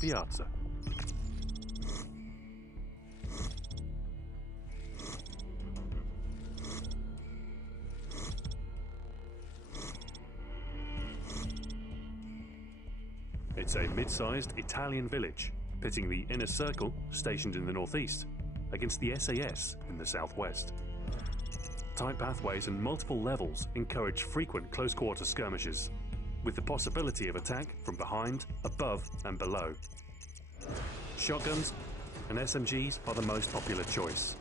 Piazza. It's a mid-sized Italian village, pitting the Inner Circle, stationed in the northeast, against the SAS in the southwest. Tight pathways and multiple levels encourage frequent close-quarter skirmishes, with the possibility of attack from behind, above and below. Shotguns and SMGs are the most popular choice,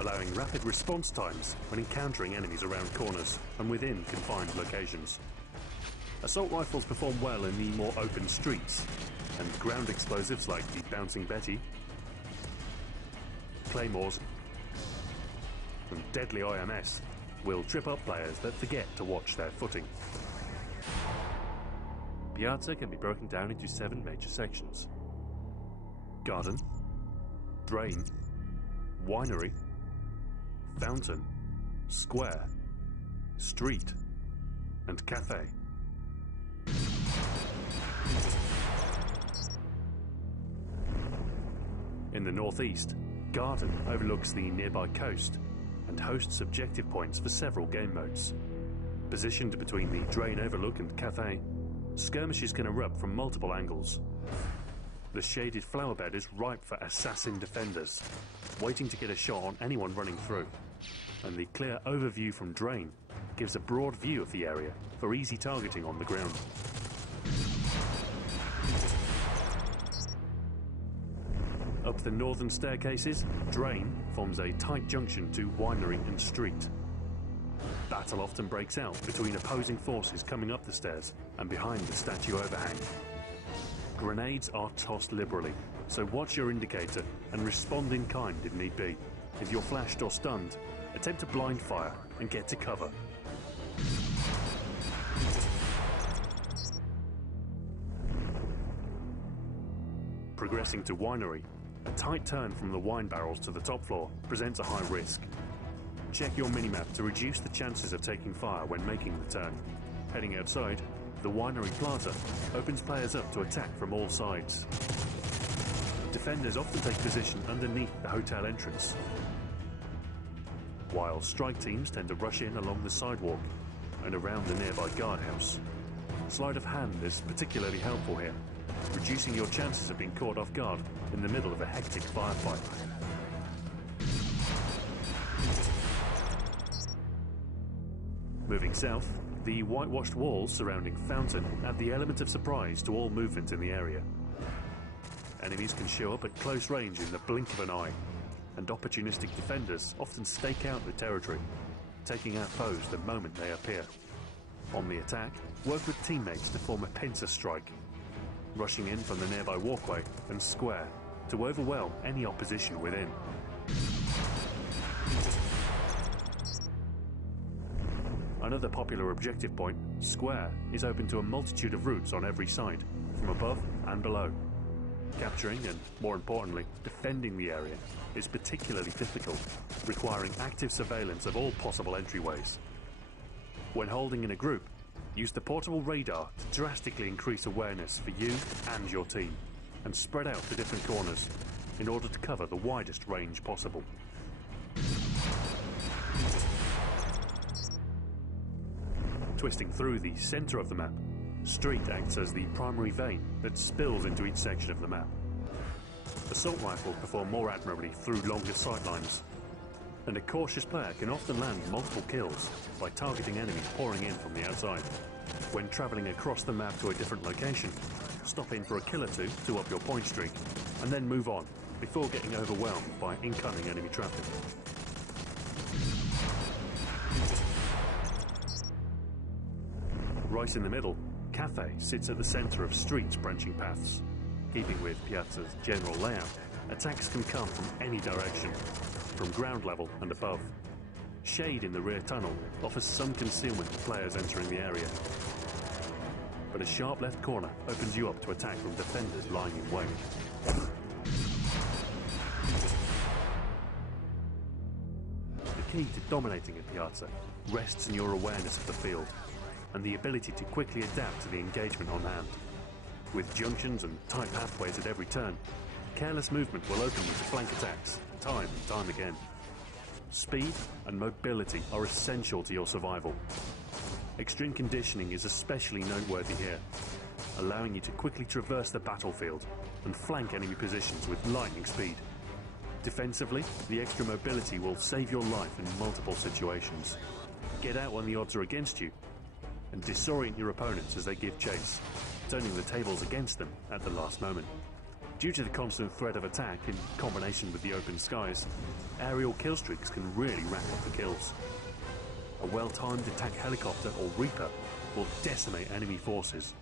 allowing rapid response times when encountering enemies around corners and within confined locations. Assault rifles perform well in the more open streets, and ground explosives like the Bouncing Betty, claymores and deadly IMS will trip up players that forget to watch their footing. Piazza can be broken down into 7 major sections: garden, drain, winery, fountain, square, street, and cafe. In the northeast, Garden overlooks the nearby coast and hosts objective points for several game modes. Positioned between the Drain Overlook and Cafe, skirmishes can erupt from multiple angles. The shaded flower bed is ripe for assassin defenders, waiting to get a shot on anyone running through, and the clear overview from Drain gives a broad view of the area for easy targeting on the ground. Up the northern staircases, Drain forms a tight junction to Winery and Street. Battle often breaks out between opposing forces coming up the stairs and behind the statue overhang. Grenades are tossed liberally, so watch your indicator and respond in kind if need be. If you're flashed or stunned, attempt to blind fire and get to cover. Progressing to Winery, a tight turn from the wine barrels to the top floor presents a high risk. Check your minimap to reduce the chances of taking fire when making the turn. Heading outside, the Winery Plaza opens players up to attack from all sides. Defenders often take position underneath the hotel entrance, while strike teams tend to rush in along the sidewalk and around the nearby guardhouse. Sleight of hand is particularly helpful here, reducing your chances of being caught off guard in the middle of a hectic firefight. Moving south, the whitewashed walls surrounding Fountain add the element of surprise to all movement in the area. Enemies can show up at close range in the blink of an eye, and opportunistic defenders often stake out the territory, taking out foes the moment they appear. On the attack, work with teammates to form a pincer strike, rushing in from the nearby walkway and square to overwhelm any opposition within. Another popular objective point, Square, is open to a multitude of routes on every side, from above and below. Capturing and, more importantly, defending the area is particularly difficult, requiring active surveillance of all possible entryways. When holding in a group, use the portable radar to drastically increase awareness for you and your team, and spread out to different corners in order to cover the widest range possible. Twisting through the centre of the map, Street acts as the primary vein that spills into each section of the map. Assault rifles perform more admirably through longer sightlines, and a cautious player can often land multiple kills by targeting enemies pouring in from the outside. When travelling across the map to a different location, stop in for a kill or two to up your point streak, and then move on before getting overwhelmed by incoming enemy traffic. Right in the middle, Cafe sits at the centre of Street's branching paths. Keeping with Piazza's general layout, attacks can come from any direction, from ground level and above. Shade in the rear tunnel offers some concealment to players entering the area, but a sharp left corner opens you up to attack from defenders lying in wait. The key to dominating a Piazza rests in your awareness of the field and the ability to quickly adapt to the engagement on hand. With junctions and tight pathways at every turn, careless movement will open you to flank attacks, time and time again. Speed and mobility are essential to your survival. Extreme conditioning is especially noteworthy here, allowing you to quickly traverse the battlefield and flank enemy positions with lightning speed. Defensively, the extra mobility will save your life in multiple situations. Get out when the odds are against you, and disorient your opponents as they give chase, turning the tables against them at the last moment. Due to the constant threat of attack in combination with the open skies, aerial kill streaks can really rack up the kills. A well-timed attack helicopter or Reaper will decimate enemy forces,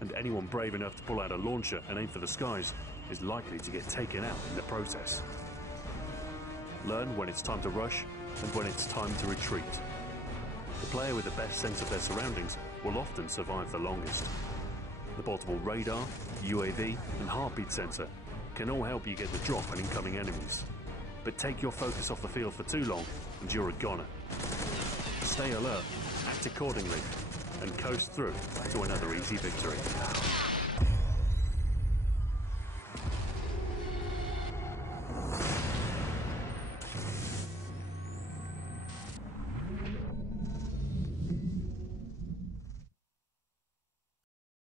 and anyone brave enough to pull out a launcher and aim for the skies is likely to get taken out in the process. Learn when it's time to rush and when it's time to retreat. The player with the best sense of their surroundings will often survive the longest. The portable radar, UAV and heartbeat sensor can all help you get the drop on incoming enemies. But take your focus off the field for too long and you're a goner. Stay alert, act accordingly, and coast through to another easy victory.